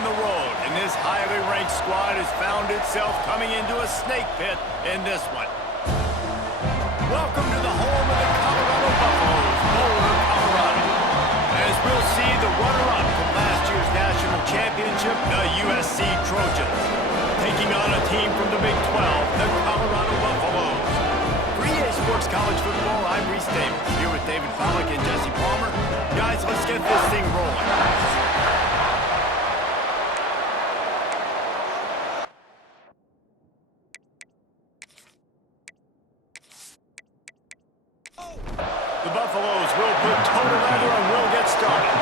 on the road, and this highly ranked squad has found itself coming into a snake pit in this one. Welcome to the home of the Colorado Buffaloes, Boulder, Colorado. As we'll see the runner-up from last year's national championship, the USC Trojans, taking on a team from the Big 12, the Colorado Buffaloes. For EA Sports College Football, I'm Reese Davis, here with David Pollack and Jesse Palmer. Guys, let's get this thing rolling. The Buffaloes will put total leather and will get started.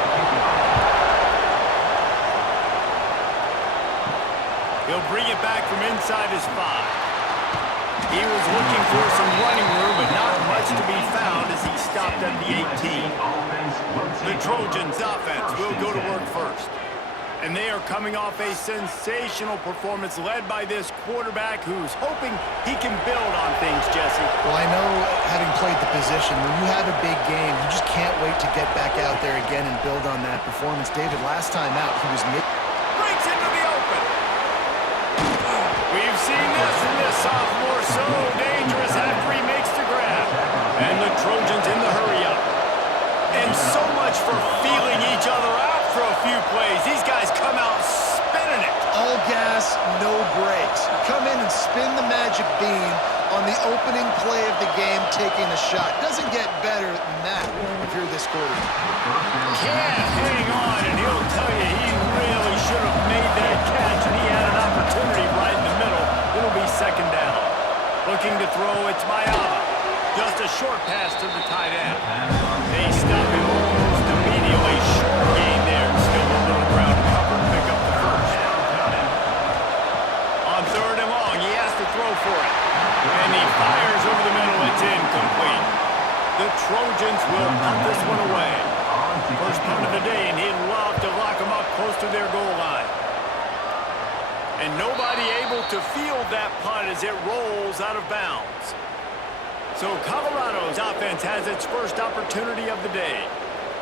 He'll bring it back from inside his 5. He was looking for some running room, but not much to be found as he stopped at the 18. The Trojans offense will go to work first. And they are coming off a sensational performance led by this quarterback who's hoping he can build on things, Jesse. Well, I know, having played the position, when you have a big game, you just can't wait to get back out there again and build on that performance. David, last time out, he was breaks into the open. We've seen this in this sophomore, so dangerous after he makes the grab. And the Trojans in the hurry up. And so much for feeling each other out for a few plays. These guys come out spinning it. all gas, no brakes. Come in and spin the magic bean on the opening play of the game, taking a shot. Doesn't get better than that if you're this quarterback. Can't hang on, and he'll tell you he really should have made that catch, and he had an opportunity right in the middle. It'll be second down. Looking to throw, it's Mayava. Just a short pass to the tight end. They stop him almost immediately. Short gain there. Still a little ground to cover and pick up the first. On third and long, he has to throw for it. And he fires over the middle. It's incomplete. The Trojans will punt this one away. First punt of the day, and he'd love to lock them up close to their goal line. And nobody able to field that punt as it rolls out of bounds. So Colorado's offense has its first opportunity of the day.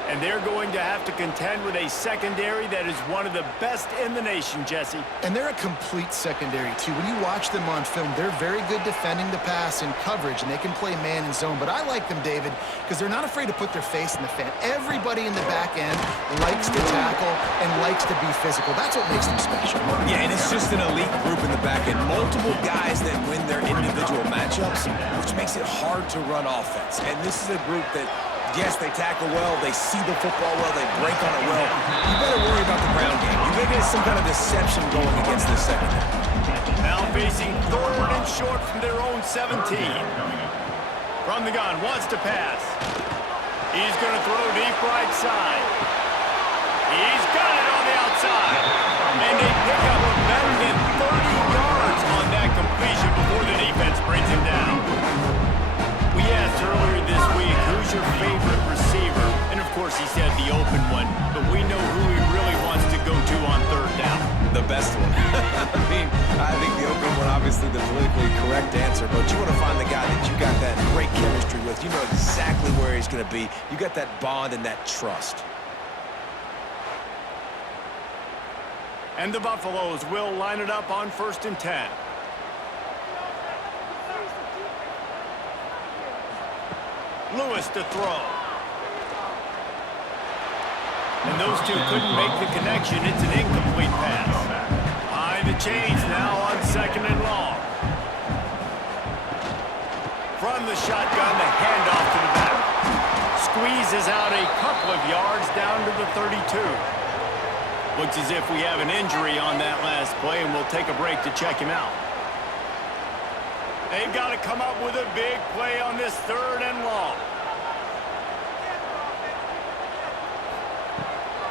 And they're going to have to contend with a secondary that is one of the best in the nation, Jesse. And they're a complete secondary, too. When you watch them on film, they're very good defending the pass and coverage, and they can play man and zone. But I like them, David, because they're not afraid to put their face in the fan. Everybody in the back end likes to tackle and likes to be physical. That's what makes them special. Yeah, and it's just an elite group in the back end. Multiple guys that win their individual matchups, which makes it hard to run offense. And this is a group that, yes, they tackle well, they see the football well, they break on it well. You better worry about the ground game. You may get some kind of deception going against this secondary. Now facing third and short from their own 17. From the gun, wants to pass. He's going to throw deep right side. He's got it on the outside. And they pick up better than 30 yards on that completion before the defense brings him down. We asked earlier this week, who's your favorite receiver? And of course he said the open one, but we know who he really wants to go to on third down. The best one. I think the open one, obviously the politically correct answer, but you want to find the guy that you got that great chemistry with. You know exactly where he's going to be. You got that bond and that trust. And the Buffaloes will line it up on 1st and 10. Lewis to throw. And those two couldn't make the connection. It's an incomplete pass. High the chains now on 2nd and long. From the shotgun, the handoff to the back. Squeezes out a couple of yards down to the 32. Looks as if we have an injury on that last play, and we'll take a break to check him out. They've got to come up with a big play on this 3rd and long.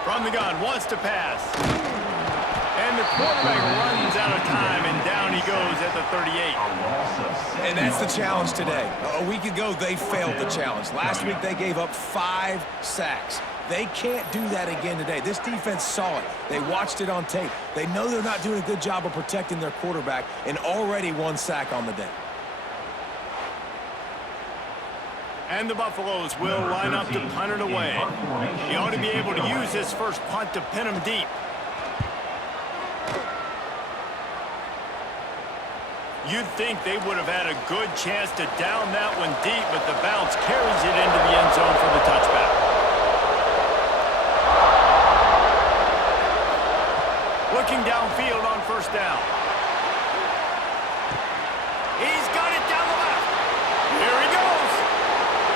From the gun, wants to pass. And the quarterback runs out of time, and down he goes at the 38. And that's the challenge today. A week ago, they failed the challenge. Last week, they gave up 5 sacks. They can't do that again today. This defense saw it. They watched it on tape. They know they're not doing a good job of protecting their quarterback, and already 1 sack on the day. And the Buffaloes will line up to punt it away. He ought to be able to use this first punt to pin him deep. You'd think they would have had a good chance to down that one deep, but the bounce carries it into the end zone for the touchback. Looking downfield on first down. He's got it down the left. Here he goes.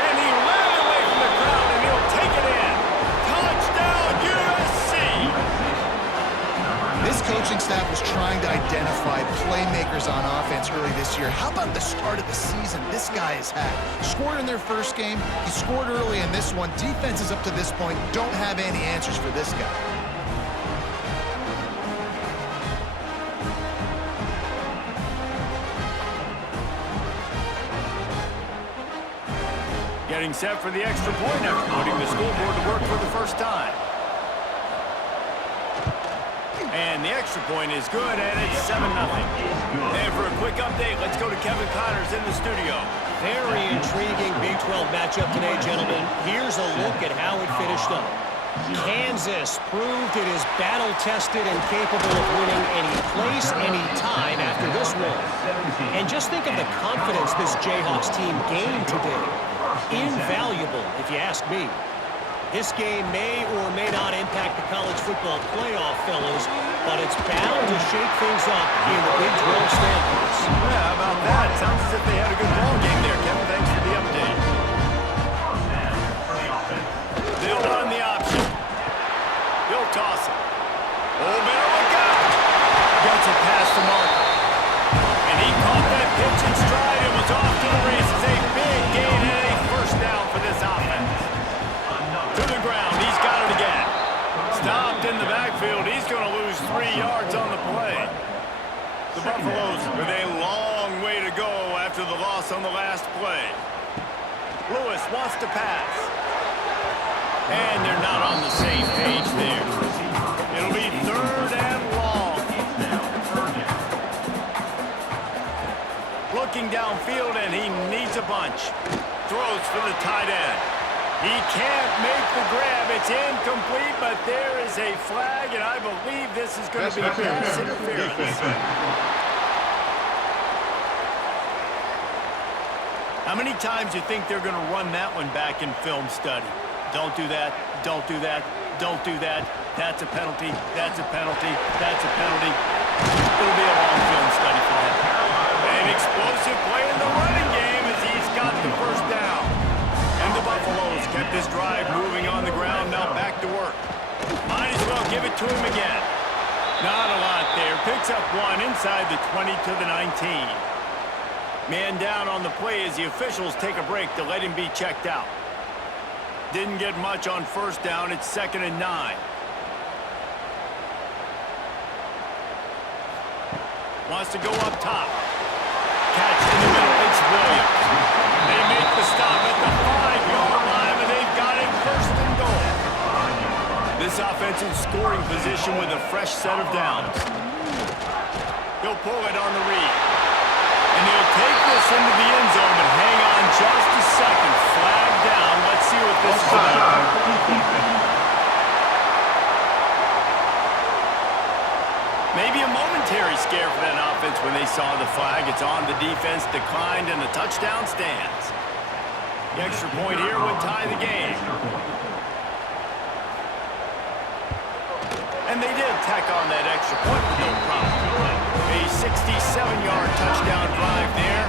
And he ran away from the crowd, and he'll take it in. Touchdown, USC! This coaching staff was trying to identify playmakers on offense early this year. How about the start of the season this guy has had? Scored in their first game. He scored early in this one. Defenses up to this point don't have any answers for this guy. Getting set for the extra point after putting the scoreboard to work for the first time. And the extra point is good, and it's 7-0. And for a quick update, let's go to Kevin Connors in the studio. Very intriguing Big 12 matchup today, gentlemen. Here's a look at how it finished up. Kansas proved it is battle-tested and capable of winning any place, any time after this win. And just think of the confidence this Jayhawks team gained today. Invaluable, if you ask me. This game may or may not impact the college football playoff, fellas, but it's bound to shake things up in the Big 12 standings. Yeah, how about that? Sounds as if they had a good ball game there, Kevin. Thanks for the update. They'll run the option. He'll toss it. Oh, better look out. Gets it past the marker. And he caught that pitch in stride and was off to the races. A big gain and a first down for this offense. To the ground. He's got it again. Stopped in the backfield. He's going to lose 3 yards on the play. The Buffaloes with a long way to go after the loss on the last play. Lewis wants to pass. And they're not on the same page there. It'll be 3rd and long. Looking downfield, and he needs a bunch. Throws for the tight end. He can't make the grab. It's incomplete, but there is a flag, and I believe this is going to be pass interference. How many times do you think they're going to run that one back in film study? Don't do that. Don't do that. Don't do that. That's a penalty. That's a penalty. That's a penalty. It'll be a long film study for him. An explosive play in the running game as he's got the first down. And the Buffaloes kept this drive moving on the ground. Now back to work. Might as well give it to him again. Not a lot there. Picks up one inside the 20 to the 19. Man down on the play as the officials take a break to let him be checked out. Didn't get much on first down. It's 2nd and 9. Wants to go up top. Catch in the middle. It's Williams. They make the stop at the 5-yard line, and they've got it 1st and goal. This offensive scoring position with a fresh set of downs. He'll pull it on the read. And he'll take this into the end zone, but hang on just a second. Flag down. Let's see what this is about. Maybe a momentary scare for that offense when they saw the flag. It's on the defense, declined, and the touchdown stands. The extra point here would tie the game. And they did tack on that extra point with no problem. A 67-yard touchdown drive there.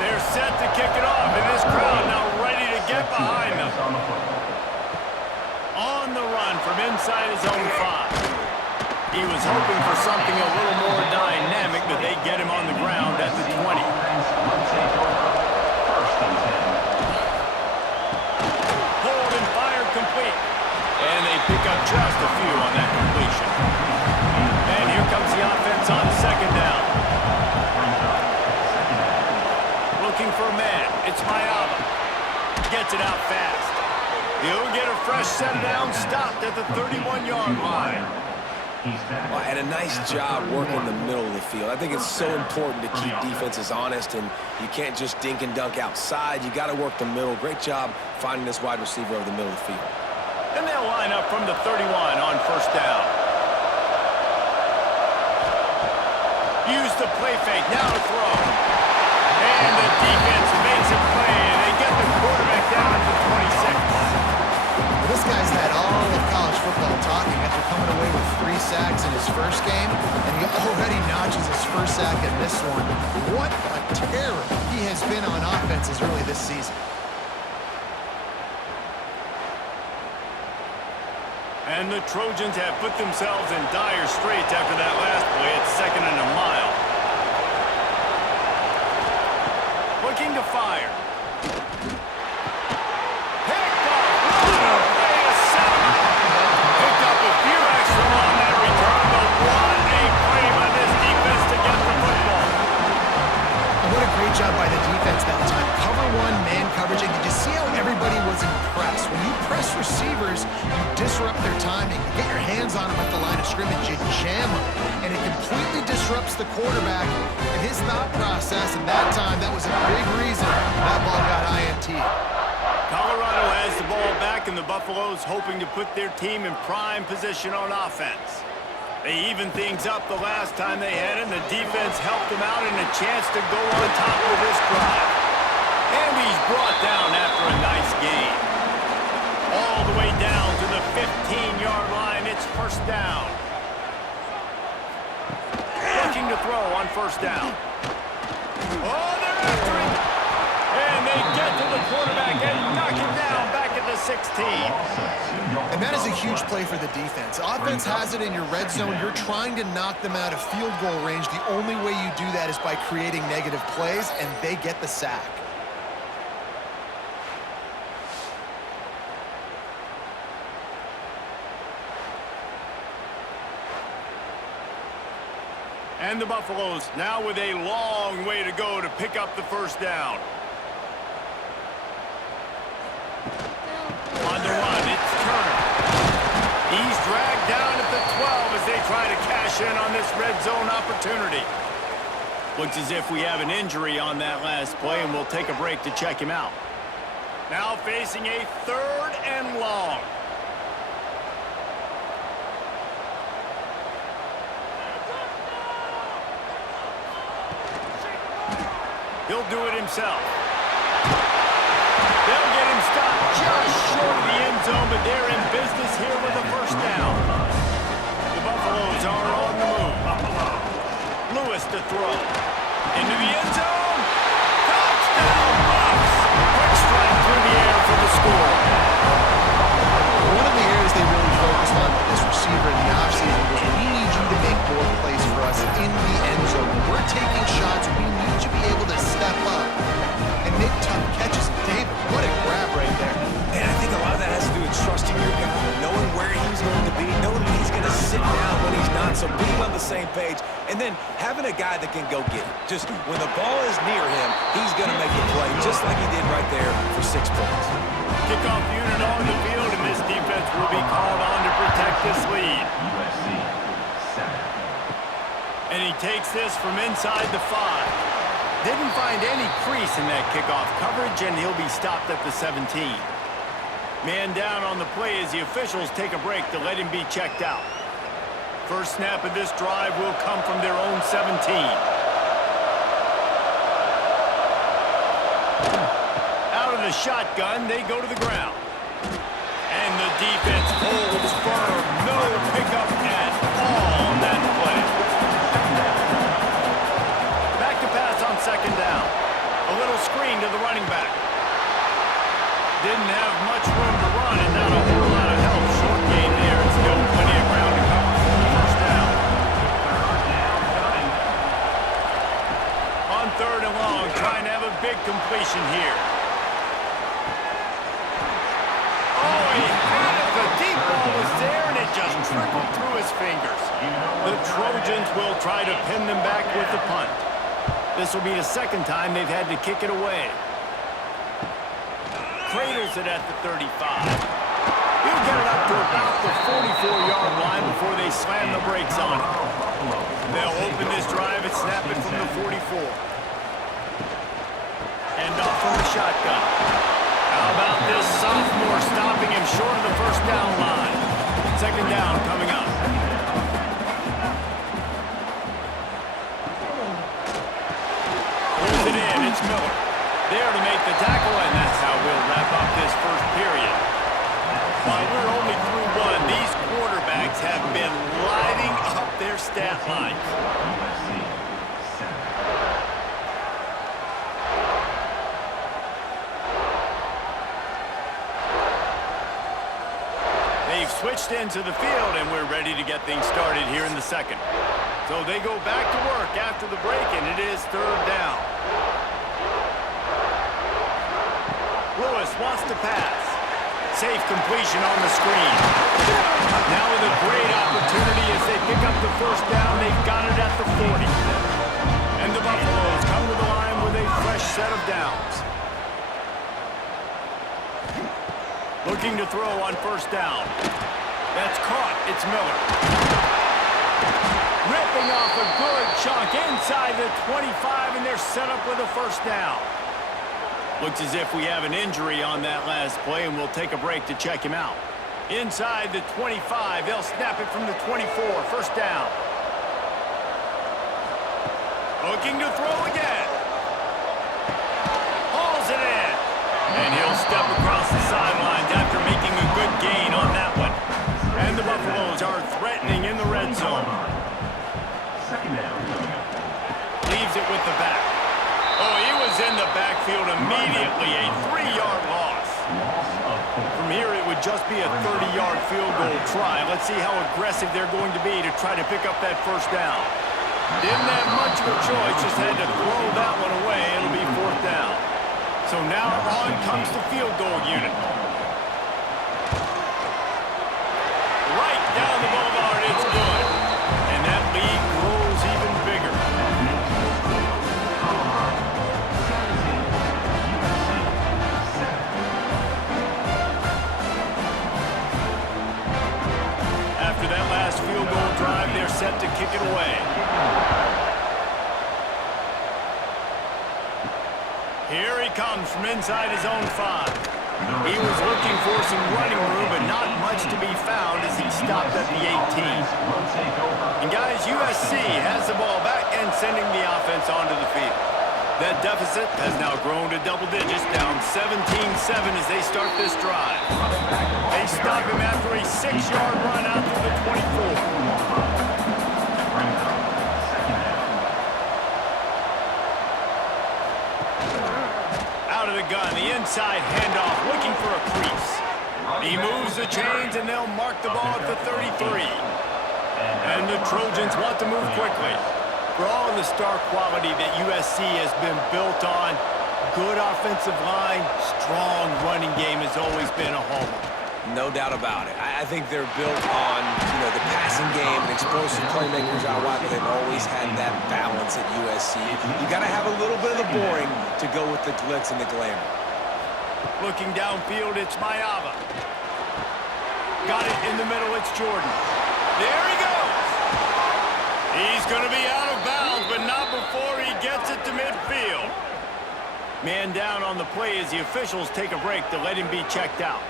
They're set to kick it off, and this crowd now ready to get behind them. On the run from inside his own 5. He was hoping for something a little more dynamic, but they get him on the ground at the 20. Pulled and fired complete. And they pick up just a few on that completion. And here comes the offense on 2nd down. Looking for a man. It's Mayala. Gets it out fast. He'll get a fresh set of downs stopped at the 31-yard line. Well, and a nice job working the middle of the field. I think it's so important to keep defenses honest, and you can't just dink and dunk outside. You got to work the middle. Great job finding this wide receiver over the middle of the field. And they'll line up from the 31 on 1st down. Use the play fake. Now to throw. And the defense makes a play, and they get the quarterback down at the 26. Well, this guy's had all of college football talking after coming away with 3 sacks in his first game, and he already notches his first sack in this one. What a terror he has been on offense as early this season. And the Trojans have put themselves in dire straits after that last play at 2nd and a mile. Looking to fire. Picked off. What a play to set him up. Picked up a few extra on that return, but what a play by this defense to get the football. And what a great job by the defense that time. Cover 1, man coverage, and did you see how everybody was impressed? When you press receivers, you disrupt their timing. You get your hands on them at the line of scrimmage, you jam them, and it completely disrupts the quarterback and his thought process, and that time, that was a big reason that ball got INT. Colorado has the ball back, and the Buffaloes hoping to put their team in prime position on offense. They evened things up the last time they had it, and the defense helped them out and a chance to go on top of this drive. And he's brought down after a nice gain. All the way down to the 15-yard line. It's first down. Looking to throw on first down. Oh, they're after him. And they get to the quarterback and knock him down back at the 16. And that is a huge play for the defense. Offense has it in your red zone. You're trying to knock them out of field goal range. The only way you do that is by creating negative plays, and they get the sack. And the Buffaloes now with a long way to go to pick up the first down. On the run, it's Turner. He's dragged down at the 12 as they try to cash in on this red zone opportunity. Looks as if we have an injury on that last play, and we'll take a break to check him out. Now facing a 3rd and long. He'll do it himself. They'll get him stopped just short of the end zone, but they're in business here with a first down. The Buffaloes are on the move. Lewis to throw. Into the end zone. Touchdown, Buffs! Quick strike through the air for the score. One of the areas they really focused on with this receiver in the offseason was we need you to make more plays for us in the end zone. When we're taking shots, we need you to be able to step up and make tough catches. David, what a grab right there. And I think a lot of that has to do with trusting your guy, knowing where he's going to be, knowing when he's going to sit down when he's not, so being on the same page, and then having a guy that can go get it. Just when the ball is near him, he's going to make the play, just like he did right there for 6 points. Kickoff unit on the field, and this defense will be called on to protect this lead. USC, And he takes this from inside the 5. Didn't find any crease in that kickoff coverage, and he'll be stopped at the 17. Man down on the play as the officials take a break to let him be checked out. First snap of this drive will come from their own 17. Out of the shotgun, they go to the ground. And the defense holds firm. No pickup at all on that play. Back to pass on second down. A little screen to the running back. Didn't have much room to run and not a whole lot of help. Short gain there and still plenty of ground to cover for the first down. On 3rd and long, trying to have a big completion here. Oh, he had it. The deep ball was there and it just trickled through his fingers. The Trojans will try to pin them back with the punt. This will be the 2nd time they've had to kick it away. Cradles it at the 35. He'll get it up to about the 44-yard line before they slam the brakes on it. They'll open this drive and snap it from the 44. And off from the shotgun. How about this sophomore stopping him short of the first down line? 2nd down coming up. lines. They've switched into the field, and we're ready to get things started here in the second. So they go back to work after the break, and it is third down. Lewis wants to pass. Safe completion on the screen. Now with a great opportunity as they pick up the first down. They've got it at the 40. And the Buffaloes come to the line with a fresh set of downs. Looking to throw on first down. That's caught. It's Miller. Ripping off a good chunk inside the 25, and they're set up with a first down. Looks as if we have an injury on that last play, and we'll take a break to check him out. Inside the 25, they'll snap it from the 24, first down. Looking to throw again. Hauls it in. And he'll step across the sidelines after making a good gain on that one. And the Buffaloes are threatening in the red zone. Leaves it with the back. Oh, he was in the backfield immediately, a 3-yard loss. From here, it would just be a 30-yard field goal try. Let's see how aggressive they're going to be to try to pick up that first down. Didn't have much of a choice, just had to throw that one away. It'll be fourth down. So now on comes the field goal unit. Right down the boulevard, it's good. And that lead grows even bigger. After that last field goal drive, they're set to kick it away. Here he comes from inside his own 5. He was looking for some running room, but not much to be found as he stopped at the 18. And guys, USC has the ball back and sending the offense onto the field. That deficit has now grown to double digits, down 17-7 as they start this drive. They stop him after a 6-yard run out to the 24. Out of the gun, the inside handoff, looking for a crease. He moves the chains, and they'll mark the ball at the 33. And the Trojans want to move quickly. For all the star quality that USC has been built on, good offensive line, strong running game has always been a hallmark. No doubt about it. I think they're built on, the passing game and explosive playmakers out wide, but they've always had that balance at USC. You got to have a little bit of the boring to go with the glitz and the glamour. Looking downfield, it's Mayava. Got it in the middle, it's Jordan. There he goes. He's going to be out of bounds, but not before he gets it to midfield. Man down on the play as the officials take a break to let him be checked out.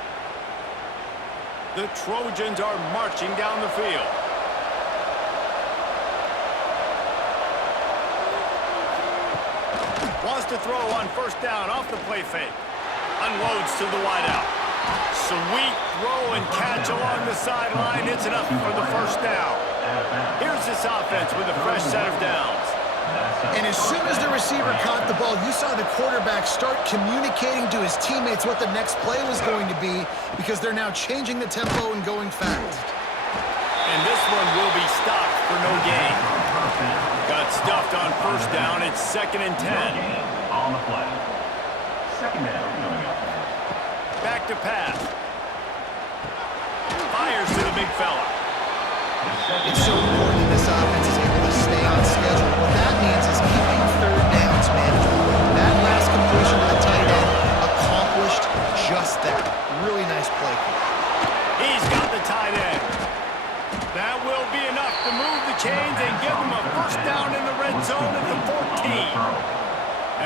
The Trojans are marching down the field. Wants to throw on first down off the play fake. Unloads to the wideout. Sweet throw and catch along the sideline. It's enough for the first down. Here's this offense with a fresh set of downs. And as soon as the receiver caught the ball, you saw the quarterback start communicating to his teammates what the next play was going to be, because they're now changing the tempo and going fast. And this one will be stopped for no gain. Got stuffed on first down. It's 2nd and 10. On the play. 2nd down. Back to pass. Fires to the big fella. It's so important that this offense is able to stay on schedule. What that means is keeping third downs manageable. That last completion to the tight end accomplished just that. Really nice play. He's got the tight end. That will be enough to move the chains and give them a first down in the red zone at the 14.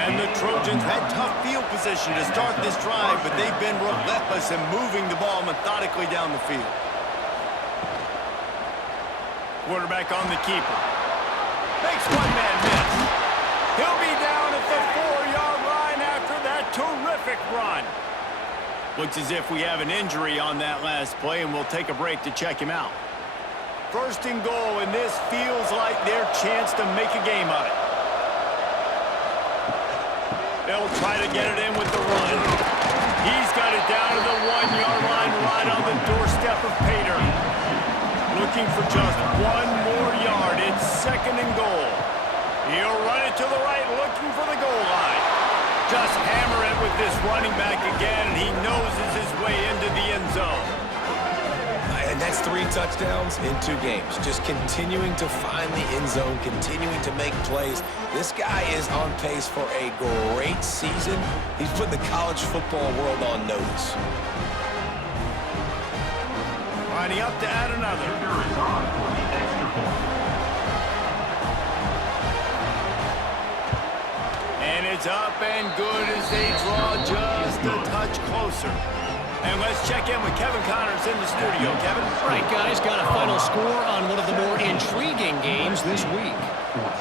And the Trojans had tough field position to start this drive, but they've been relentless in moving the ball methodically down the field. Quarterback on the keeper. Makes one man miss. He'll be down at the 4-yard line after that terrific run. Looks as if we have an injury on that last play, and we'll take a break to check him out. First and goal, and this feels like their chance to make a game of it. They'll try to get it in with the run. He's got it down to the 1-yard line right on the doorstep of Pater. Looking for just one more yard. It's second and goal. He'll run it to the right, looking for the goal line. Just hammer it with this running back again, and he noses his way into the end zone. And that's 3 touchdowns in 2 games. Just continuing to find the end zone, continuing to make plays. This guy is on pace for a great season. He's put the college football world on notice. Lining up to add another. And it's up and good as they draw just a touch closer. And let's check in with Kevin Connors in the studio. Kevin? All right, guys, got a final score on one of the more intriguing games this week.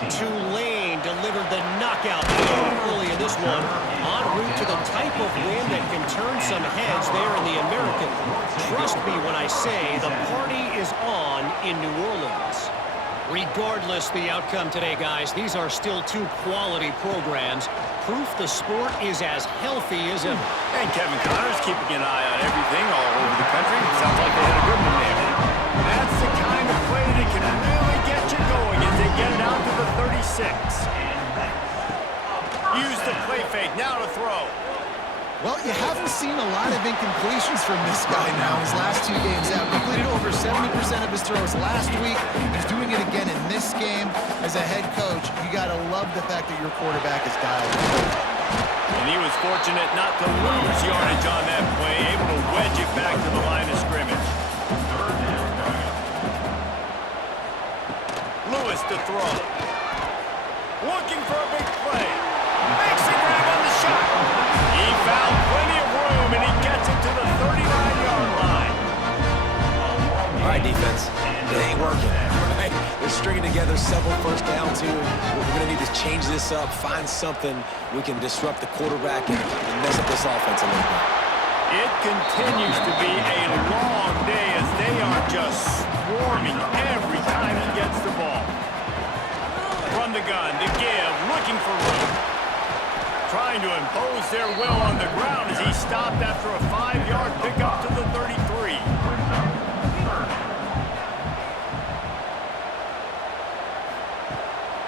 Tulane delivered the knockout blow early in this one, en route to the type of win that can turn some heads there in the American. Trust me when I say the party is on in New Orleans. Regardless the outcome today, guys, these are still 2 quality programs. Proof the sport is as healthy as ever. And Kevin Connors keeping an eye on everything all over the country. It sounds like they had a good one there. That's the kind of play that can really get you going as they get it out to the 36. Use the play fake, now to throw. Well, you haven't seen a lot of incompletions from this guy now his last 2 games out. Completed over 70% of his throws last week. He's doing it again in this game. As a head coach, you got to love the fact that your quarterback is dialed. And he was fortunate not to lose yardage on that play, able to wedge it back to the line of scrimmage. Lewis to throw. Looking for a big play. Makes a grab on the shot. He found plenty of room, and he gets it to the 39-yard line. All right, defense. It ain't working. Right? They're stringing together several first downs here. We're going to need to change this up, find something we can disrupt the quarterback and mess up this offense a little bit. It continues to be a long day as they are just swarming every time he gets the ball. From the gun, the give, looking for room. Trying to impose their will on the ground as he stopped after a 5-yard pickup to the 33.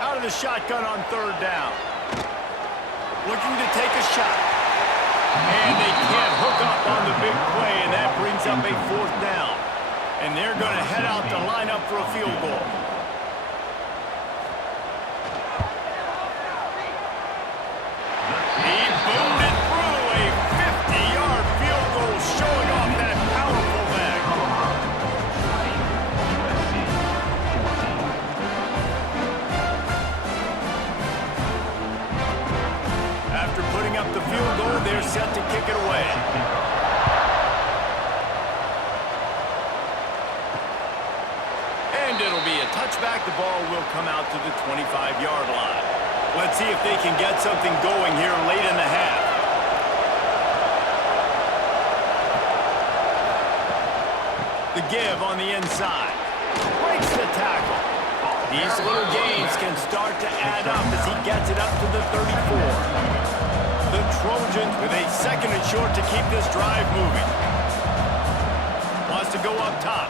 Out of the shotgun on 3rd down. Looking to take a shot. And they can't hook up on the big play, and that brings up a 4th down. And they're going to head out to line up for a field goal. He boomed it through a 50-yard field goal, showing off that powerful leg. After putting up the field goal, they're set to kick it away. And it'll be a touchback. The ball will come out to the 25-yard line. Let's see if they can get something going here late in the half. The give on the inside. Breaks the tackle. These little gains can start to add up as he gets it up to the 34. The Trojans with a 2nd and short to keep this drive moving. Wants to go up top.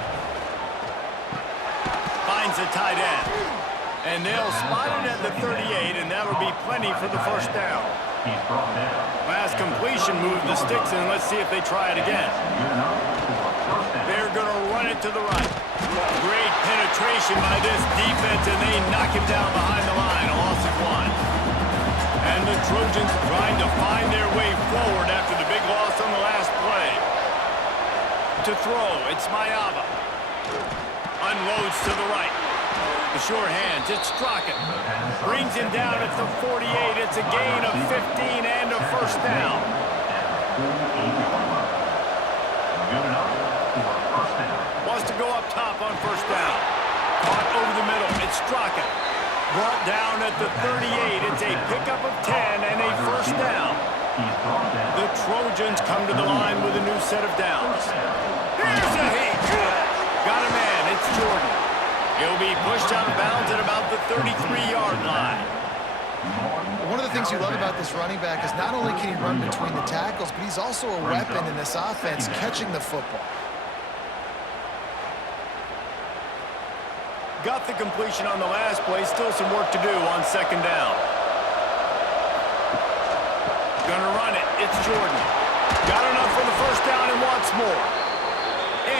Finds a tight end. And they'll spot it at the 38, and that'll be plenty for the 1st down. Last completion moved the sticks, and let's see if they try it again. They're going to run it to the right. Great penetration by this defense, and they knock him down behind the line, a loss of 1. And the Trojans trying to find their way forward after the big loss on the last play. To throw, it's Mayava. Unloads to the right. The short hands, it's Straka. Brings him down at the 48. It's a gain of 15 and a 1st down. Wants to go up top on 1st down. Caught over the middle. It's Straka. Brought down at the 38. It's a pickup of 10 and a 1st down. The Trojans come to the line with a new set of downs. Here's a hit. Got a man. It's Jordan. He'll be pushed out of bounds at about the 33-yard line. One of the things you love about this running back is not only can he run between the tackles, but he's also a weapon in this offense catching the football. Got the completion on the last play. Still some work to do on second down. Gonna run it. It's Jordan. Got enough for the first down and wants more.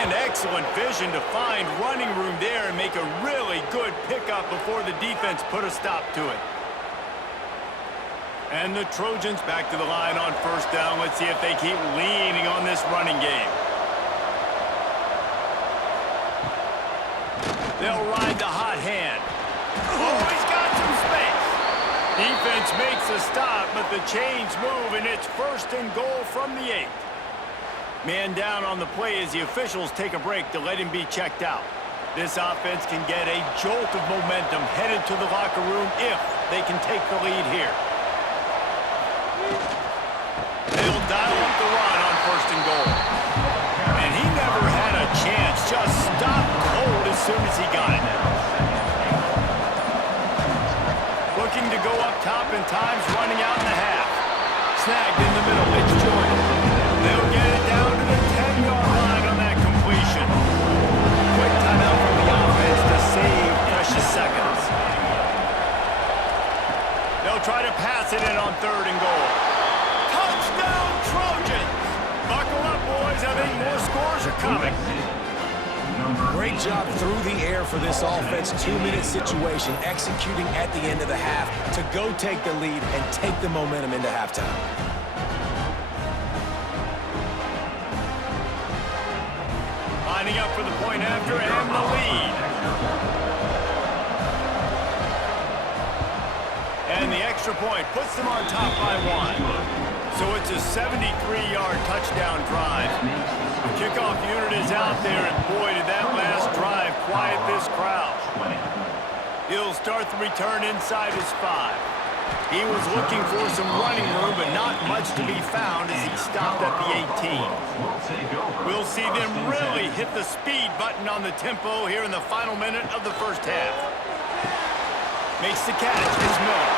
And excellent vision to find running room there and make a really good pickup before the defense put a stop to it. And the Trojans back to the line on first down. Let's see if they keep leaning on this running game. They'll ride the hot hand. Oh, he's got some space. Defense makes a stop, but the chains move, and it's first and goal from the 8. Man down on the play as the officials take a break to let him be checked out. This offense can get a jolt of momentum headed to the locker room if they can take the lead here. They'll dial up the run on first and goal. And he never had a chance, just stopped cold as soon as he got it. Looking to go up top and time's running out in the half. Snagged in the middle, it's Jordan. They'll get it down to the 10-yard line on that completion. Quick timeout from the offense to save precious seconds. They'll try to pass it in on third and goal. Touchdown, Trojans! Buckle up, boys. I think more scores are coming. Great job through the air for this offense. 2-minute situation, executing at the end of the half to go take the lead and take the momentum into halftime. Lining up for the point after and the lead. And the extra point puts them on top by 1. So it's a 73-yard touchdown drive. The kickoff unit is out there, and boy, did that last drive quiet this crowd. He'll start the return inside his 5. He was looking for some running room, but not much to be found as he stopped at the 18. We'll see them really hit the speed button on the tempo here in the final minute of the first half. Makes the catch. It's Miller.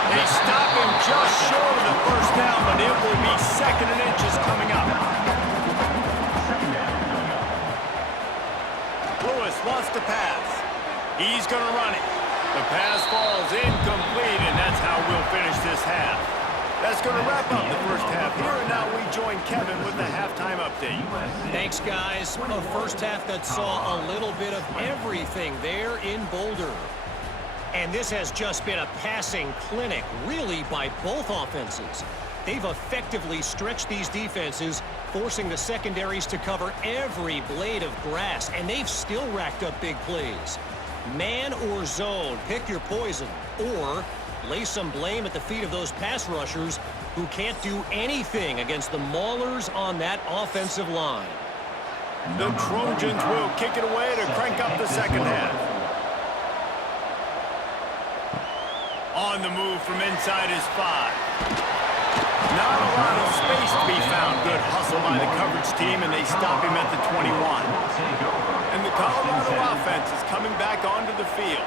They stop him just short of the first down, but it will be second and inches coming up. Lewis wants to pass. He's going to run it. The pass falls incomplete, and that's how we'll finish this half. That's going to wrap up the first half here, and now we join Kevin with the halftime update. Thanks, guys. A first half that saw a little bit of everything there in Boulder. And this has just been a passing clinic, really, by both offenses. They've effectively stretched these defenses, forcing the secondaries to cover every blade of grass, and they've still racked up big plays. Man or zone, pick your poison, or lay some blame at the feet of those pass rushers who can't do anything against the maulers on that offensive line. The Trojans will kick it away to crank up the second half. On the move from inside his 5. Not a lot of space to be found. Good hustle by the coverage team, and they stop him at the 21. And the Colorado offense is coming back onto the field.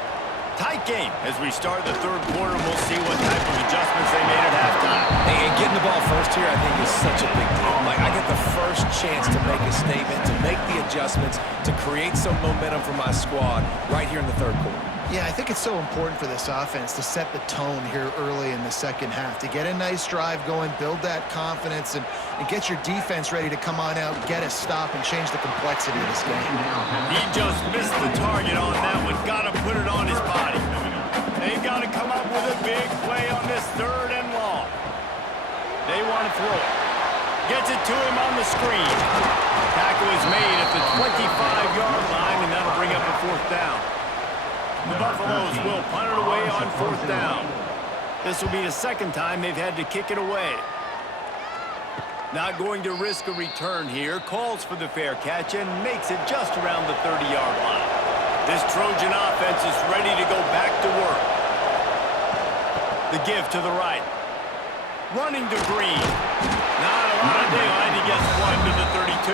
Tight game as we start the third quarter, and we'll see what type of adjustments they made at halftime. Hey, and getting the ball first here, I think, is such a big deal. Like, I get the first chance to make a statement, to make the adjustments, to create some momentum for my squad right here in the third quarter. Yeah, I think it's so important for this offense to set the tone here early in the second half, to get a nice drive going, build that confidence, and get your defense ready to come on out, get a stop, and change the complexity of this game. He just missed the target on that one. Got to put it on his body. They got to come up with a big play on this third and long. They want to throw it. Gets it to him on the screen. Tackle is made at the 25-yard line, and that'll bring up a fourth down. The Buffaloes will punt it away on fourth down. This will be the second time they've had to kick it away. Not going to risk a return here. Calls for the fair catch and makes it just around the 30-yard line. This Trojan offense is ready to go back to work. The give to the right. Running to Green. Not a lot of daylight. He gets one to the 32.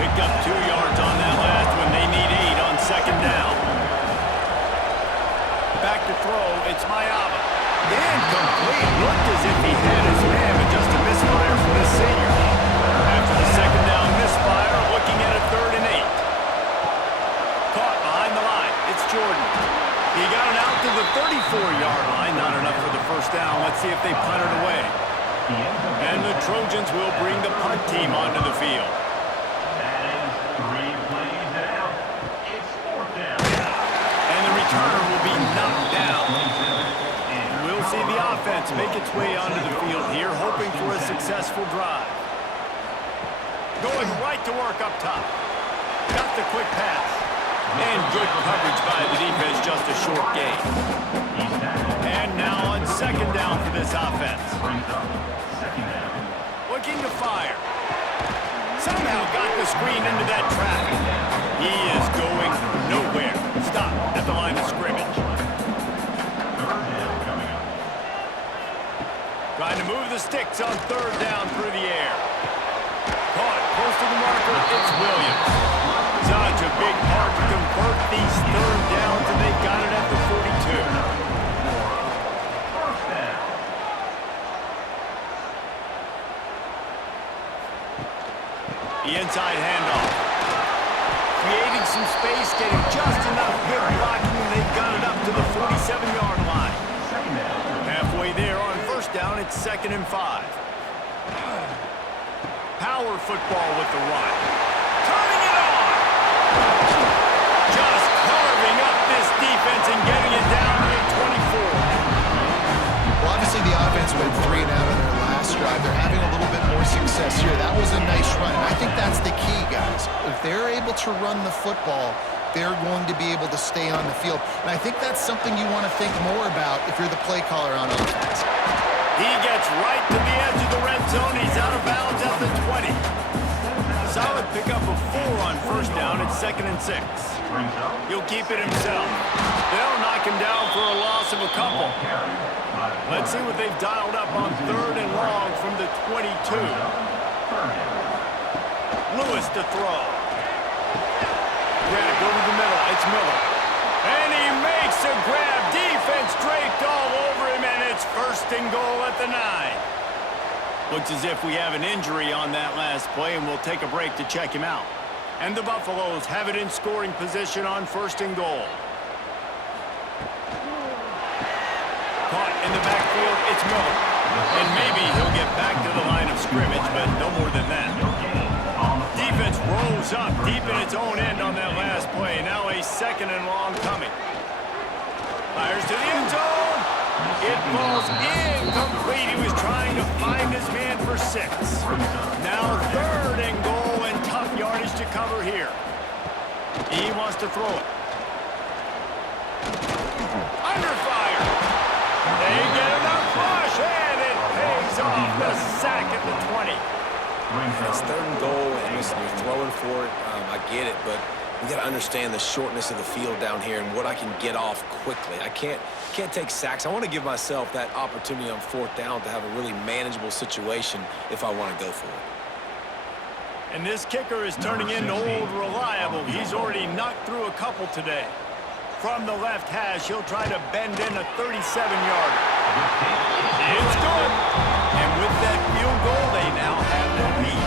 Picked up 2 yards on that last one. They need 8 on second down. 34-yard line, not enough for the first down. Let's see if they punt it away. And the Trojans will bring the punt team onto the field. That is 3 plays out. It's 4th down. And the returner will be knocked down. We'll see the offense make its way onto the field here, hoping for a successful drive. Going right to work up top. Got the quick pass. And good coverage by the defense, just a short gain. And now on second down for this offense. Brings up 2nd down. Looking to fire. Somehow got the screen into that traffic. He is going nowhere. Stop at the line of scrimmage. 3rd down coming up. Trying to move the sticks on 3rd down through the air. Caught close to the marker. It's Williams. Such a big part to convert these 3rd downs, and they've got it at the 42. 1st down. The inside handoff. Creating some space, getting just enough good blocking, and they've got it up to the 47-yard line. 2nd down. Halfway there on 1st down, it's 2nd and 5. Power football with the run. Turning it on! Just carving up this defense and getting it down to the 24. Well, obviously the offense went 3 and out on their last drive. They're having a little bit more success here. That was a nice run, and I think that's the key, guys. If they're able to run the football, they're going to be able to stay on the field. And I think that's something you want to think more about if you're the play caller on offense. He gets right to the edge of the red zone. He's out of bounds at the 20. Solid pickup of 4 on 1st down. It's 2nd and 6. Brings up He'll keep it himself. They'll knock him down for a loss of a couple. carry. Let's see what they've dialed up on 3rd and long from the 22. 3rd down. Lewis to throw. Grab over the middle. It's Miller. And he makes a grab. Defense draped all over him, and it's 1st and goal at the 9. Looks as if we have an injury on that last play, and we'll take a break to check him out. And the Buffaloes have it in scoring position on 1st and goal. Caught in the backfield, it's Miller. And maybe he'll get back to the line of scrimmage, but no more than that. Defense rolls up deep in its own end on that last play. Now a 2nd and long coming. Fires to the end zone. It falls incomplete. He was trying to find his man for 6. Now 3rd and goal, and tough yardage to cover here. He wants to throw it. Under fire. They get enough push, and it pays off the sack at the 20. It's 3rd and goal, and listen, you're throwing for it. I get it, but we got to understand the shortness of the field down here and what I can get off quickly. I can't take sacks. I want to give myself that opportunity on 4th down to have a really manageable situation if I want to go for it. And this kicker is turning into old reliable. He's already knocked through a couple today. From the left hash, he'll try to bend in a 37-yarder. It's good. And with that field goal, they now have the lead.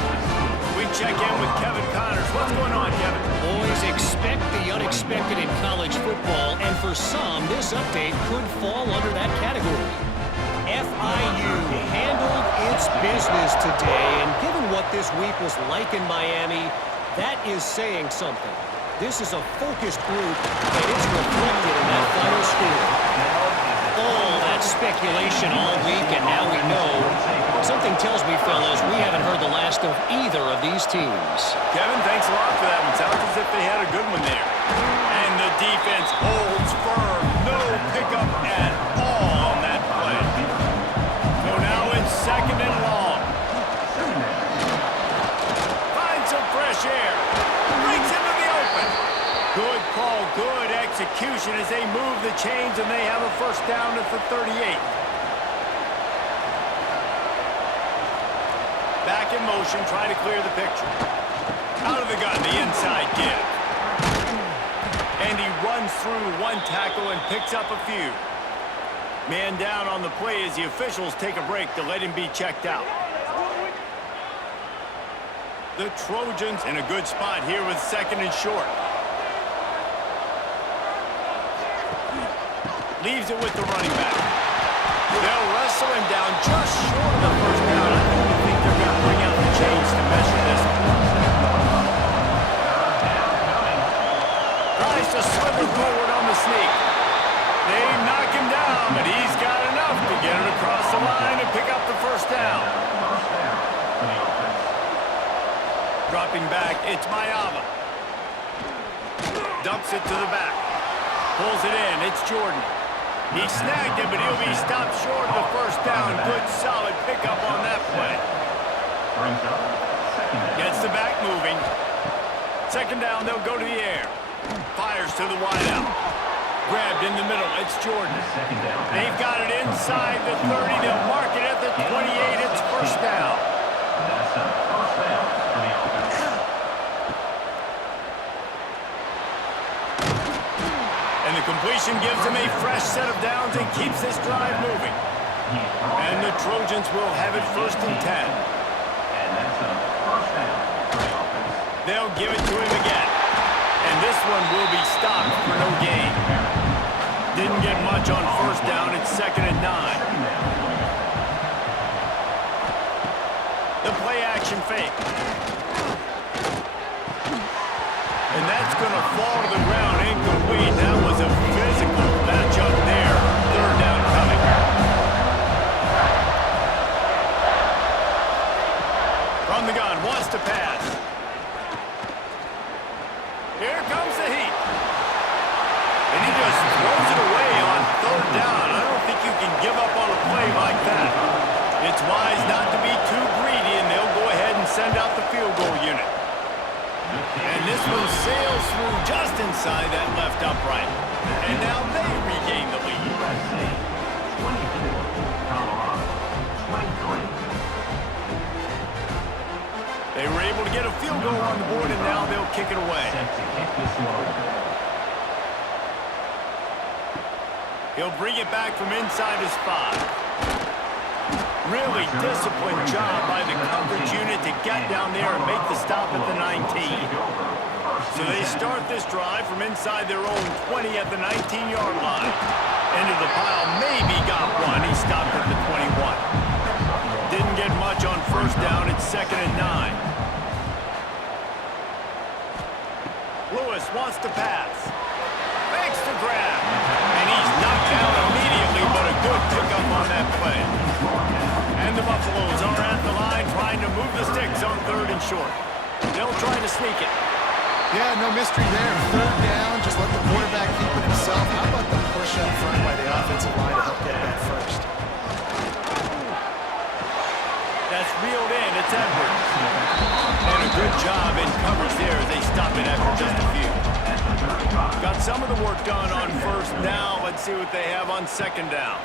We check in with Kevin Connors. What's going on, Kevin? Boys, expect the unexpected in college football, and for some, this update could fall under that category. FIU handled its business today, and given what this week was like in Miami, that is saying something. This is a focused group, and it's reflected in that final score. All that speculation all week, and now we know. Something tells me, fellas, we haven't heard the last of either of these teams. Kevin, thanks a lot for that one. Sounds as if they had a good one there. And the defense holds firm. No pickup at all on that play. So now it's 2nd and long. Finds some fresh air. Brings him to the open. Good call, good execution as they move the chains, and they have a 1st down at the 38. Back in motion, trying to clear the picture. Out of the gun, the inside give. And he runs through one tackle and picks up a few. Man down on the play as the officials take a break to let him be checked out. The Trojans in a good spot here with 2nd and short. Leaves it with the running back. They'll wrestle him down just short of the first down. I don't think they're going to bring out the chains to measure this. Tries to slither forward on the sneak. They knock him down, but he's got enough to get it across the line and pick up the first down. Dropping back, it's Mayava. Dumps it to the back. Pulls it in, it's Jordan. He snagged it, but he'll be stopped short of the first down. Good, solid pickup on that play. Gets the back moving. Second down, they'll go to the air. Fires to the wideout. Grabbed in the middle, it's Jordan. They've got it inside the 30. They'll mark it at the 28. It's first down. That's a first down for the offense. And the completion gives them a fresh set of downs and keeps this drive moving. And the Trojans will have it first and 10. And that's a first down for the offense. They'll give it to him again. And this one will be stopped for no gain. Didn't get much on first down. It's 2nd and 9. The play action fake. And that's going to fall to the ground incomplete. That was a physical matchup there. Third down coming. From the gun, wants to pass. Here comes the heat. And he just throws it away on third down. I don't think you can give up on a play like that. It's wise not to be too greedy, and they'll go ahead and send out the field goal unit. And this one sails through just inside that left upright. And now they regain the lead. USC 24, Colorado 23. They were able to get a field goal on the board, and now they'll kick it away. Set to kick this one away. He'll bring it back from inside his 5. Really disciplined job by the coverage unit to get down there and make the stop at the 19. So they start this drive from inside their own 20 at the 19-yard line. Into the pile, maybe got one. He stopped at the 21. Didn't get much on first down. It's 2nd and 9. Lewis wants to pass. Makes the grab. And he's knocked down immediately, but a good pickup on that play. And the Buffaloes are at the line trying to move the sticks on 3rd and short. They'll try to sneak it. Yeah, no mystery there. Third down, just let the quarterback keep it himself. How about the push up front by the offensive line to help get that first? That's reeled in. It's Edwards. And a good job in coverage there as they stop it after just a few. Got some of the work done on first down. Let's see what they have on second down.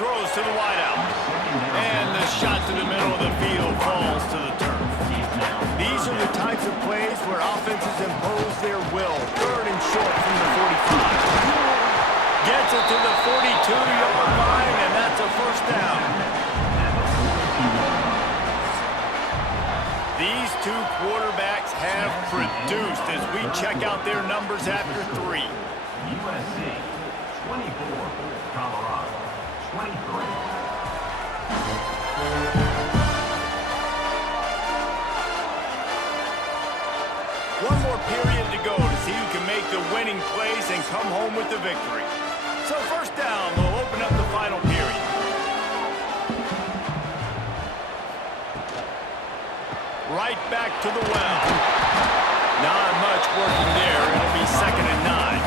Throws to the wideout. And the shot to the middle of the field falls to the turf. These are the types of plays where offenses impose their will. 3rd and short from the 45. Gets it to the 42-yard line, and that's a first down. These two quarterbacks have produced as we check out their numbers after 3. USC 24, Colorado 23. One more period to go to see who can make the winning plays and come home with the victory. So first down, we'll open up the final period. Right back to the well. Not much working there. It'll be 2nd and 9.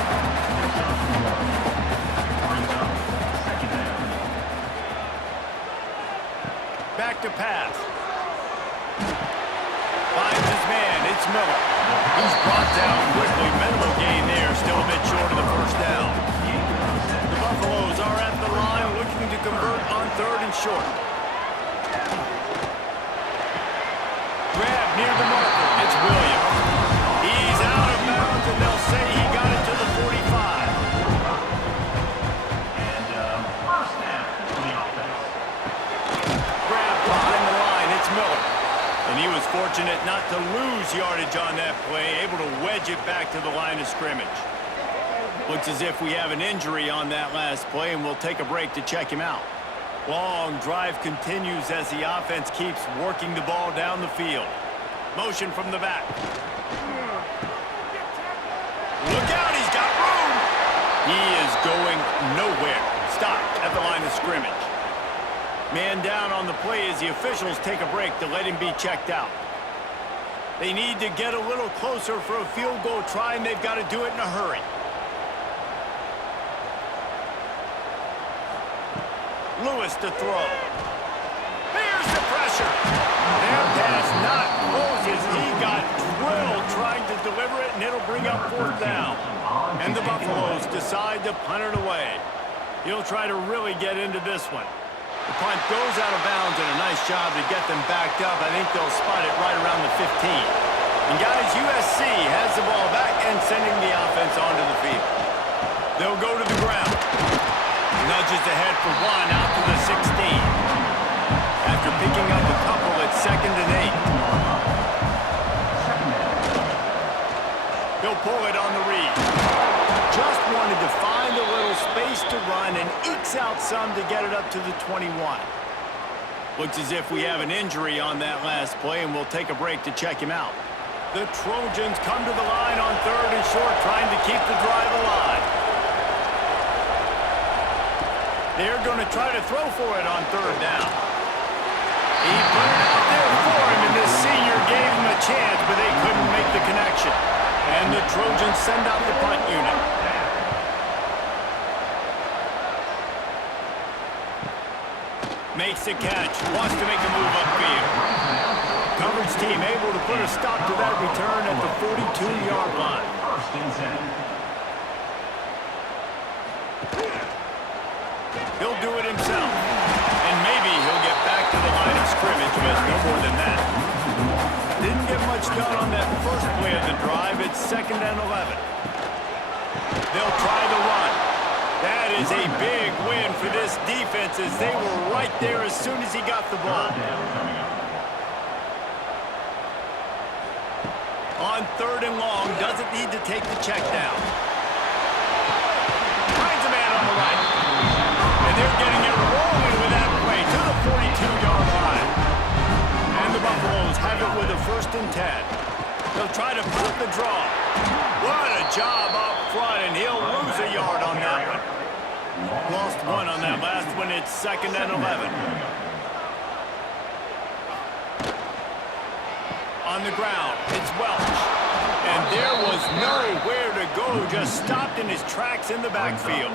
Back to pass. Finds his man. It's Miller. He's brought down quickly. Minimal gain there. Still a bit short of the first down. The Buffaloes are at the line looking to convert on 3rd and short. Grab near the marker. It's Williams. He's out of bounds, and they'll say he got it to the 45. And first down for the offense. Grab behind the line. It's Miller. And he was fortunate not to lose yardage on that play, able to wedge it back to the line of scrimmage. Looks as if we have an injury on that last play, and we'll take a break to check him out. Long drive continues as the offense keeps working the ball down the field. Motion from the back. Look out, he's got room. He is going nowhere. Stopped at the line of scrimmage. Man down on the play as the officials take a break to let him be checked out. They need to get a little closer for a field goal try, and they've got to do it in a hurry. Lewis to throw. Here's the pressure. Their pass not close as he got drilled trying to deliver it, and it'll bring up fourth down. And the Buffaloes decide to punt it away. He'll try to really get into this one. The punt goes out of bounds, and a nice job to get them backed up. I think they'll spot it right around the 15. And guys, USC has the ball back and sending the offense onto the field. They'll go to the ground. Nudges ahead for one out to the 16. After picking up a couple at 2nd and 8. He'll pull it on the read. Just wanted to find a little space to run and ekes out some to get it up to the 21. Looks as if we have an injury on that last play, and we'll take a break to check him out. The Trojans come to the line on 3rd and short, trying to keep the drive alive. They're going to try to throw for it on 3rd down. He put it out there for him, and the senior gave him a chance, but they couldn't make the connection. And the Trojans send out the punt unit. Makes the catch, wants to make a move upfield. Coverage team able to put a stop to that return at the 42-yard line. He'll do it himself. And maybe he'll get back to the line of scrimmage, but no more than that. Didn't get much done on that first play of the drive. It's 2nd and 11. They'll try the run. That is a big win for this defense as they were right there as soon as he got the ball. On 3rd and long, doesn't need to take the check down. Finds a man on the right. And they're getting it rolling with that play to the 42-yard line. And the Buffaloes have it with a 1st and 10. They'll try to put the draw. What a job up front, and he'll lose a yard on that one. Lost one on that last one. It's 2nd and 11. On the ground, it's Welch. And there was nowhere to go, just stopped in his tracks in the backfield.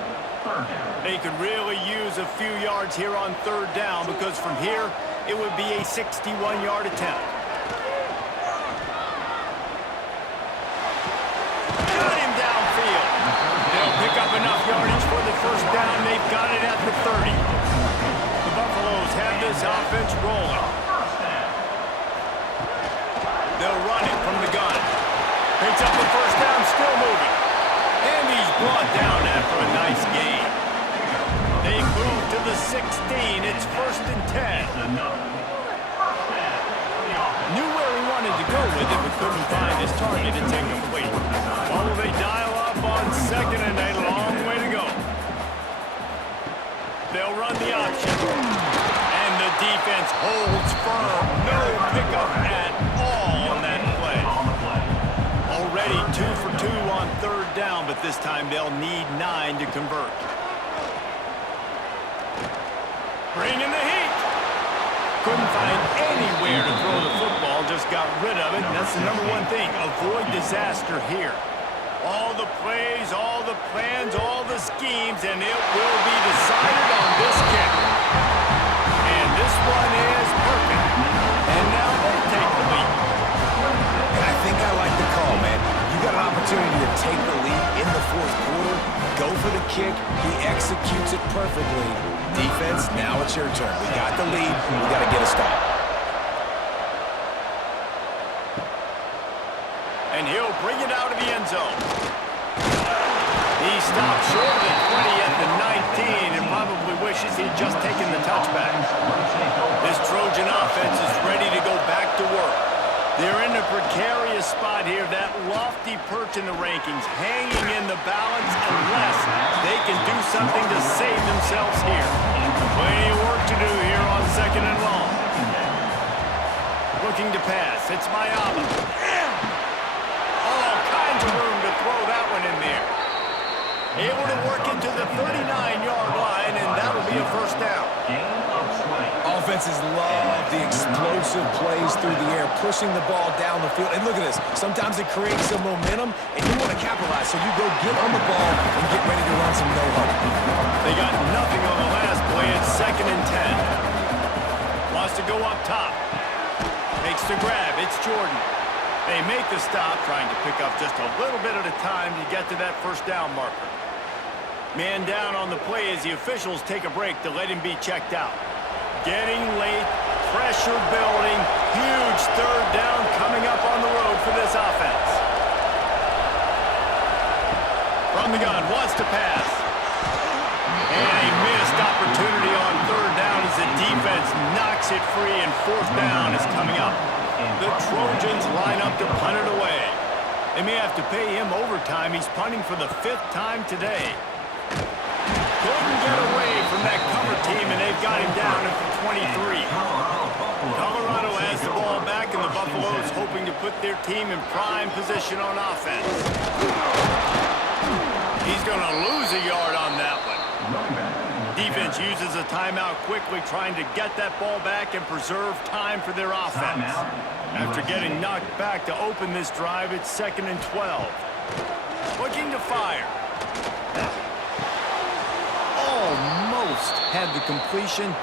They could really use a few yards here on 3rd down because from here, it would be a 61-yard attempt. Got him downfield. They'll pick up enough yardage for the 1st down. They've got it at the 30. The Buffaloes have this offense rolling. They'll run it from the gun. Picks up the 1st down, still moving. And he's brought down after a nice gain. They move to the 16. It's 1st and 10. Knew where he wanted to go with it, but couldn't find his target. It's incomplete. Oh, they dial up on 2nd and a long way to go. They'll run the option. And the defense holds firm. No pickup at all on that play. Already 2 for 2 on 3rd down, but this time they'll need 9 to convert. Bring in the heat. Couldn't find anywhere to throw the football, just got rid of it, and that's the number one thing. Avoid disaster here. All the plays, all the plans, all the schemes, and it will be decided on this kick. And this one is perfect. And now they take the lead. I think I like the call, man. You got an opportunity to take the lead in the 4th quarter. Go for the kick. He executes it perfectly. Defense, now it's your turn. We got the lead. We got to get a stop. And he'll bring it out of the end zone. He stopped short of the 20 at the 19 and probably wishes he'd just taken the touchback. This Trojan offense is ready to go back to work. They're in a precarious spot here, that lofty perch in the rankings, hanging in the balance unless they can do something to save themselves here. Plenty of work to do here on 2nd and long. Looking to pass. It's Mayama. All kinds of room to throw that one in there. Able to work into the 39-yard line, and that'll be a first down. Offenses love the explosive plays through the air, pushing the ball down the field. And look at this. Sometimes it creates some momentum, and you want to capitalize. So you go get on the ball and get ready to run some no-huddle. They got nothing on the last play. It's 2nd and 10. Wants to go up top. Makes the grab. It's Jordan. They make the stop, trying to pick up just a little bit at a time to get to that first down marker. Man down on the play as the officials take a break to let him be checked out. Getting late, pressure building, huge 3rd down coming up on the road for this offense. From the gun, wants to pass. And a missed opportunity on 3rd down as the defense knocks it free, and 4th down is coming up. The Trojans line up to punt it away. They may have to pay him overtime. He's punting for the 5th time today. Couldn't get away from that cover team, and they've got him down at the 23. Colorado has the ball back, and the Buffaloes hoping to put their team in prime position on offense. He's going to lose a yard on that one. Defense uses a timeout quickly, trying to get that ball back and preserve time for their offense. After getting knocked back to open this drive, it's 2nd and 12. Looking to fire. Almost had the completion,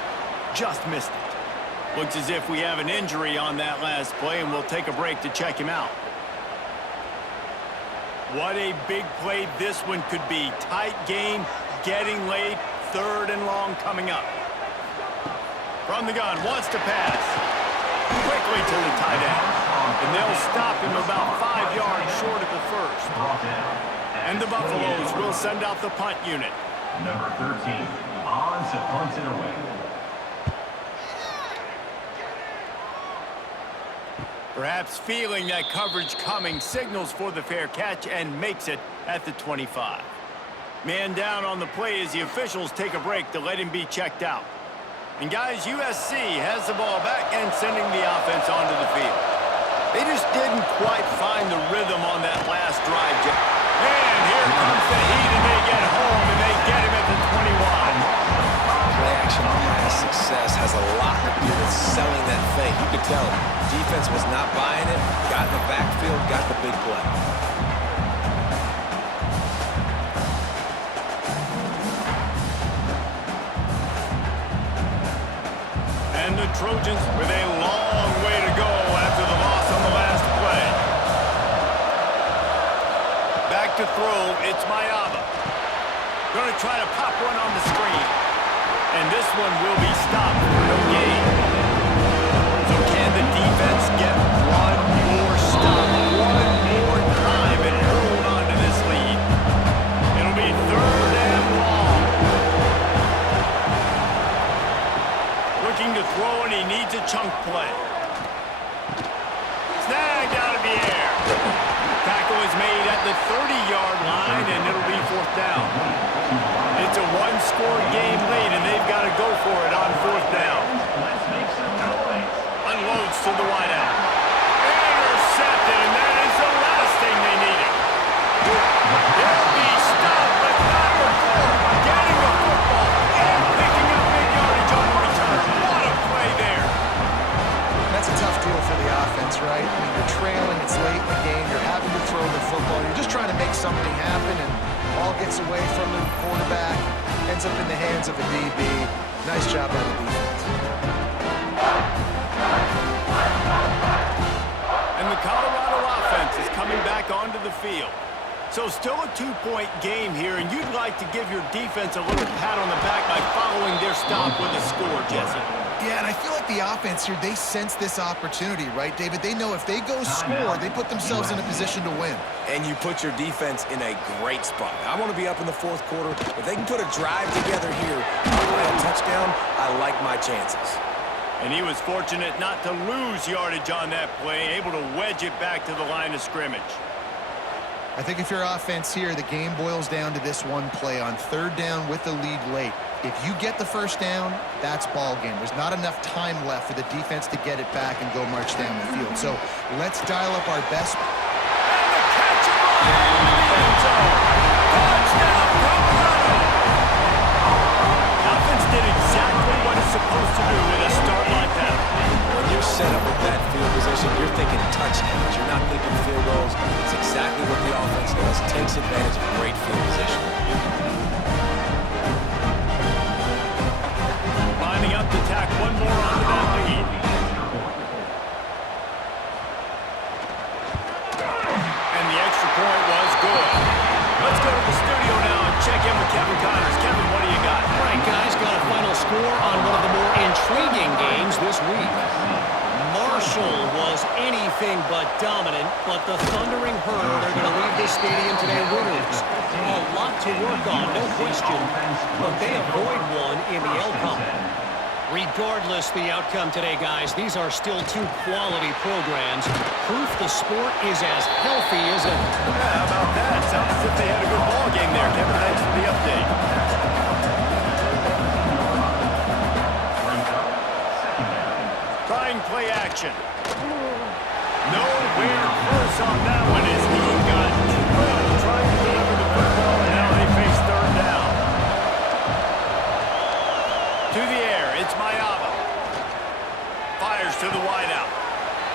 just missed it. Looks as if we have an injury on that last play, and we'll take a break to check him out. What a big play this one could be. Tight game, getting late, 3rd and long coming up. From the gun, wants to pass. Quickly to the tight end. And they'll stop him about 5 yards short of the first. And the Buffaloes will send out the punt unit. Number 13, on to punt it away. Perhaps feeling that coverage coming, signals for the fair catch and makes it at the 25. Man down on the play as the officials take a break to let him be checked out. And guys, USC has the ball back and sending the offense onto the field. They just didn't quite find the rhythm on that last drive. And here comes the heat, and they get home, and they get him at the 21. Play action pass success has a lot to do with selling that fake. You could tell defense was not buying it, got in the backfield, got the big play. And the Trojans with a long way to go after the loss on the last play. Back to throw, it's Mayama. Going to try to pop one on the screen. And this one will be stopped for no gain. So can the defense get one more stop, one more time, and hold on to this lead? It'll be 3rd and long. Looking to throw, and he needs a chunk play. Snagged out of the air. Tackle is made at the 30-yard line, and it'll be 4th down. It's a one-score game late, and they've got to go for it on 4th down. Let's make some noise. Unloads to the wideout. Intercepted, and that is the last thing they needed. They'll be stopped, but not before getting the football and picking up big yardage on the return. What a play there. That's a tough deal for the offense, right? I mean, you're trailing, it's late in the game, you're having to throw the football, you're just trying to make something happen, and ball gets away from the quarterback, ends up in the hands of a DB. Nice job by the defense. And the Colorado offense is coming back onto the field. So still a 2-point game here, and you'd like to give your defense a little pat on the back by following their stop with a score, Jesse. Yeah, and I feel like the offense here, they sense this opportunity, right, David? They know if they go score, they put themselves in a position to win. And you put your defense in a great spot. I want to be up in the 4th quarter. If they can put a drive together here, by a touchdown, I like my chances. And he was fortunate not to lose yardage on that play, able to wedge it back to the line of scrimmage. I think if you're offense here, the game boils down to this one play on third down with the lead late. If you get the first down, that's ball game. There's not enough time left for the defense to get it back and go march down the field. So let's dial up our best. And the catch and run into the end zone. Touchdown, Colorado! Offense did exactly what it's supposed to do with a start like that. When you're set up with that field position, you're thinking touchdowns. You're not thinking field goals. It's exactly what the offense does. Takes advantage of great field position. Lining up to tack one more onto that lead. And the extra point was good. Let's go to the studio now and check in with Kevin Connors. Kevin, what do you got? All right, guys, got a final score on one of the more intriguing games this week. Marshall was anything but dominant, but the Thundering Herd are going to leave this stadium today winners. A lot to work on, no question, but they avoid one in the L-Cup. Regardless the outcome today, guys, these are still two quality programs. Proof the sport is as healthy as ever. Yeah, how about that? Sounds as if they had a good ball game there. Kevin, thanks for the update. Trying play action. Nowhere close on that one as he got drilled trying to deliver the football, and now they face third down. To the air, it's Mayava. Fires to the wideout.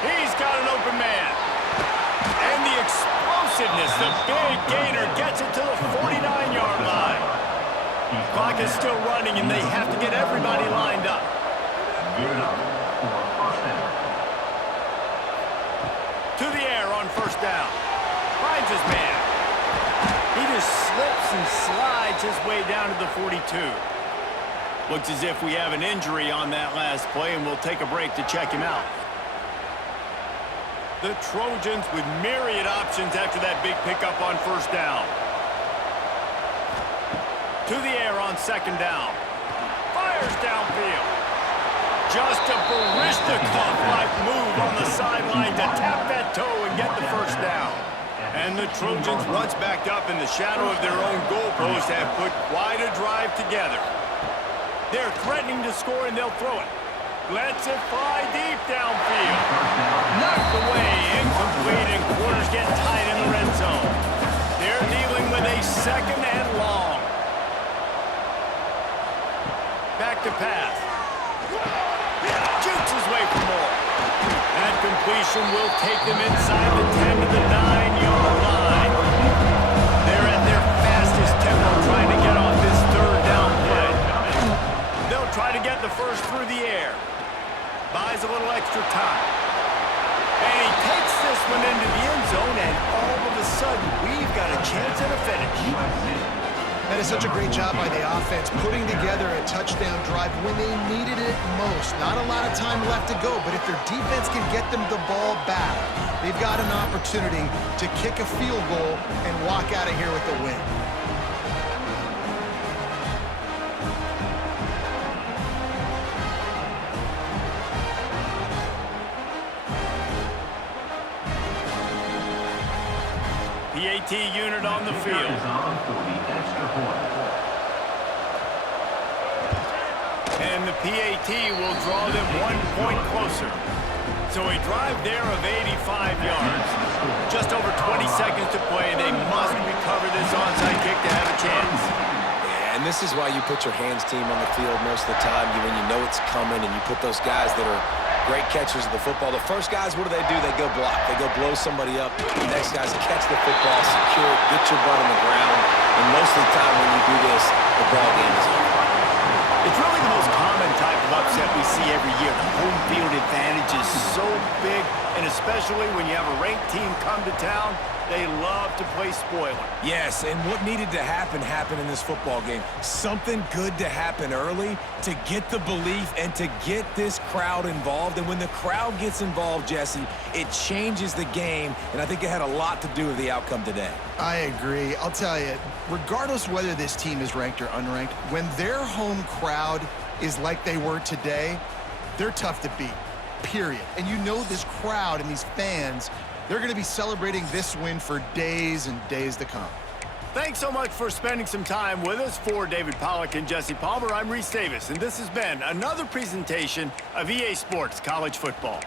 He's got an open man. And the explosiveness, the big gainer gets it to the 49-yard line. Clock is still running, and they have to get everybody lined up. To the air on first down. Finds his man. He just slips and slides his way down to the 42. Looks as if we have an injury on that last play, and we'll take a break to check him out. The Trojans with myriad options after that big pickup on first down. To the air on second down. Fires downfield. Just a Barishnikov-like move on the sideline to tap that toe and get the first down. And the Trojans, once backed up in the shadow of their own goalpost, have put quite a drive together. They're threatening to score, and they'll throw it. Lets it fly deep downfield. Knocked away, incomplete, and quarters get tight in the red zone. They're dealing with a second and long. Back to pass. Jukes his way for more. That completion will take them inside the 10 to the 9-yard line. They're at their fastest tempo trying to get off this third down play. They'll try to get the first through the air. Buys a little extra time. And he takes this one into the end zone, and all of a sudden, we've got a chance at a finish. That is such a great job by the offense, putting together a touchdown drive when they needed it most. Not a lot of time left to go, but if their defense can get them the ball back, they've got an opportunity to kick a field goal and walk out of here with the win. PAT unit on the field. And the PAT will draw them 1 point closer. So a drive there of 85 yards. Just over 20 seconds to play. They must recover this onside kick to have a chance. Yeah, and this is why you put your hands team on the field most of the time. When you know it's coming, and you put those guys that are great catchers of the football. The first guys, what do? They go block. They go blow somebody up. The next guys catch the football, secure it, get your butt on the ground. And most of the time when you do this, the ball game is over. It's really the most common type of upset we see every year. The home field advantage is so big, and especially when you have a ranked team come to town, they love to play spoiler. Yes, and what needed to happen happened in this football game. Something good to happen early to get the belief and to get this crowd involved. And when the crowd gets involved, Jesse, it changes the game, and I think it had a lot to do with the outcome today. I agree. I'll tell you, regardless whether this team is ranked or unranked, when their home crowd is like they were today, they're tough to beat, period. And you know this crowd and these fans, they're going to be celebrating this win for days and days to come. Thanks so much for spending some time with us. For David Pollack and Jesse Palmer, I'm Reese Davis, and this has been another presentation of EA Sports College Football.